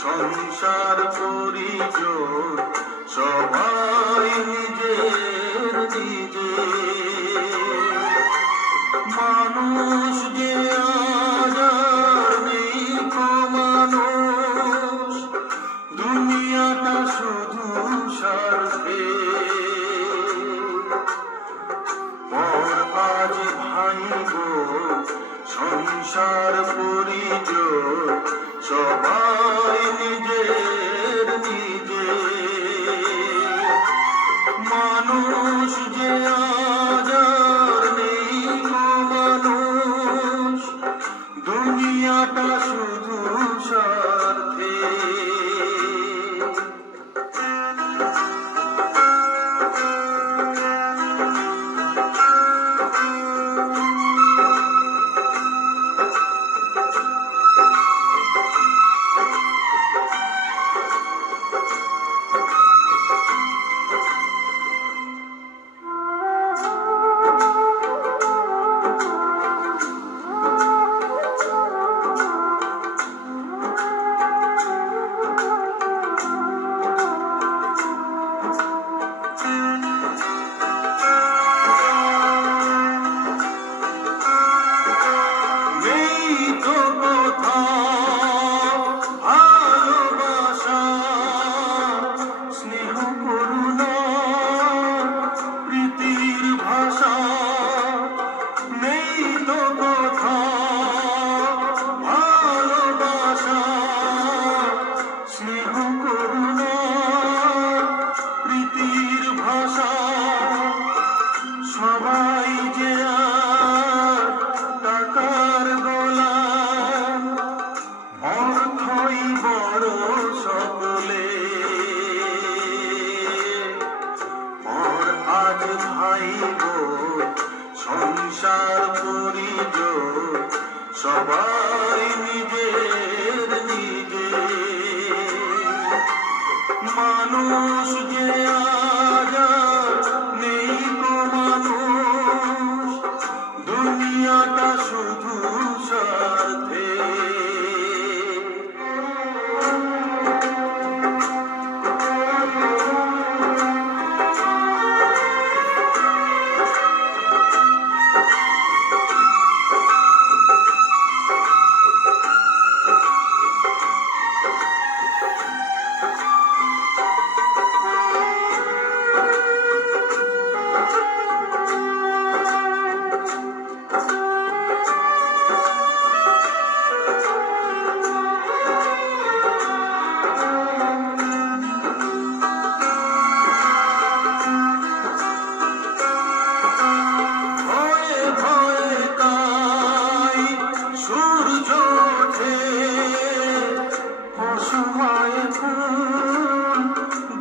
সংসার পরিজন সবাই নিজের নিজে। মানুষ যে আজ আর নেই কো মানুষ, দুনিয়াটা শুধু স্বার্থে। পর আজ ভাই গো সংসার পরিজন সবাই নিজের নিজে। মানুষ যে আজ আর নেই গো মানুষ, দুনিয়াটা শুধু স্বার্থে। সবাই যে আর টাকার গোলাম, অর্থই বড় সকলে। পর আজ ভাই গো সংসার পরিজন সবাই নিজের নিজে। মানুষ যে আজ নেই গো মানুষ, দুনিয়াটা শুধু স্বার্থে।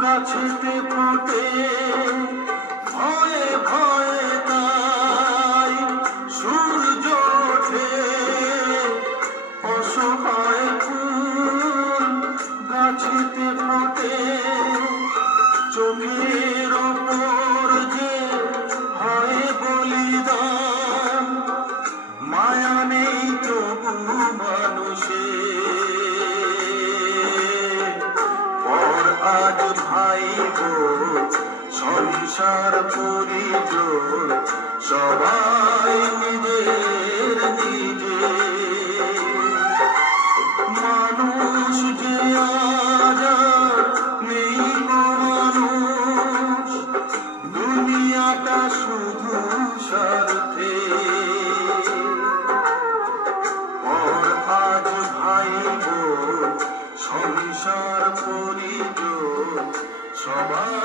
গাছেতে ফোটে ভয়ে ভয়ে তাই সূর্য ওঠে, অসহায় ফুল গাছেতে ফোটে। চোখের ওপর যে হয় বলিদান, মায়া নেই তবু মানুষের। পর আজ ভাই গো সংসার পরিজন সবাই নিজের নিজে। মানুষ যে আজ আর নেই গো মানুষ, দুনিয়াটা শুধু স্বার্থে। পর আজ ভাই গো সংসার পরিজন সবাই